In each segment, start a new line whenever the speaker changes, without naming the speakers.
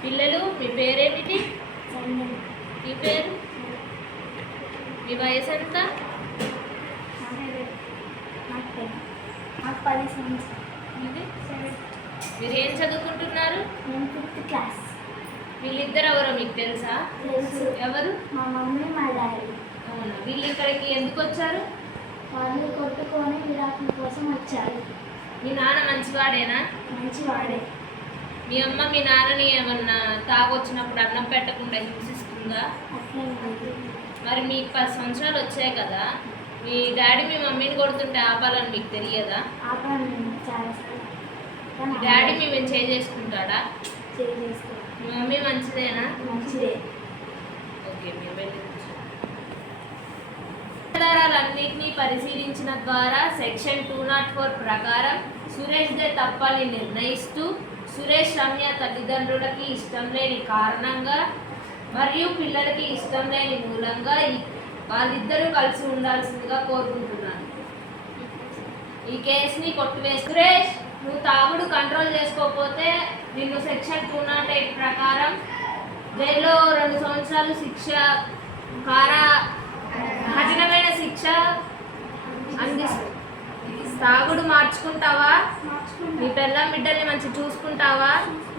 పిల్లలు మీ పేరేమిటి? మీ పేరు? మీ వయసు ఎంత? మీరు ఏం చదువుకుంటున్నారు? వీళ్ళిద్దరు ఎవరో మీకు తెలుసా? ఎవరు?
మా మమ్మీ మా డాడీ.
అవునా? వీళ్ళు ఇక్కడికి ఎందుకు వచ్చారు?
వాళ్ళు కొట్టుకొని విడాకుల కోసం వచ్చారు.
మీ నాన్న మంచివాడేనా?
మంచివాడే.
మీ అమ్మ మీ నాన్నని ఏమన్నా తాగొచ్చినప్పుడు అన్నం పెట్టకుండా హింసిస్తుందా? మరి మీకు 10 సంవత్సరాలు వచ్చాయి కదా, మీ డాడీ మీ మమ్మీని కొడుతుంటే ఆపాలని మీకు తెలియదా? మీ డాడీ మేము చేసుకుంటాడా? మీ మమ్మీ మంచిదేనా?
మంచిదే.
ఓకే, మీరు వెళ్ళి ఆధారాలన్నింటినీ పరిశీలించిన ద్వారా సెక్షన్ 204 ప్రకారం సురేష్దే తప్పని నిర్ణయిస్తూ సురేష్ రమ్య తల్లిదండ్రులకి ఇష్టం లేని కారణంగా మరియు పిల్లలకి ఇష్టం లేని మూలంగా వాళ్ళిద్దరూ కలిసి ఉండాల్సిందిగా కోరుకుంటున్నాను. ఈ కేసుని కొట్టివేసి సురేష్, నువ్వు తాగుడు కంట్రోల్ చేసుకోకపోతే నిన్ను సెక్షన్ 208 ప్రకారం జైల్లో 2 సంవత్సరాలు శిక్ష, కఠినమైన శిక్ష అందిస్తా. తాగుడు మార్చుకుంటావా? నీ పిల్లం బిడ్డల్ని మంచి చూసుకుంటావా?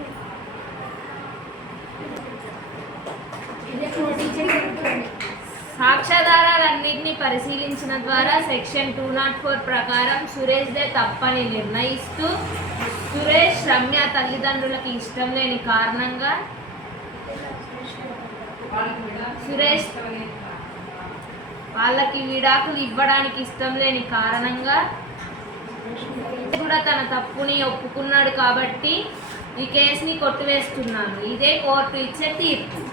సాక్ష్యాధారాలన్నింటినీ పరిశీలించిన ద్వారా సెక్షన్ 204 ప్రకారం సురేష్దే తప్పని నిర్ణయిస్తూ సురేష్ రమ్య తల్లిదండ్రులకి ఇష్టం లేని కారణంగా సురేష్ వాళ్ళకి విడాకులు ఇవ్వడానికి ఇష్టం లేని కారణంగా కూడా తన తప్పుని ఒప్పుకున్నాడు కాబట్టి ఈ కేసుని కొట్టివేస్తున్నాను. ఇదే కోర్టు ఇచ్చే తీర్పు.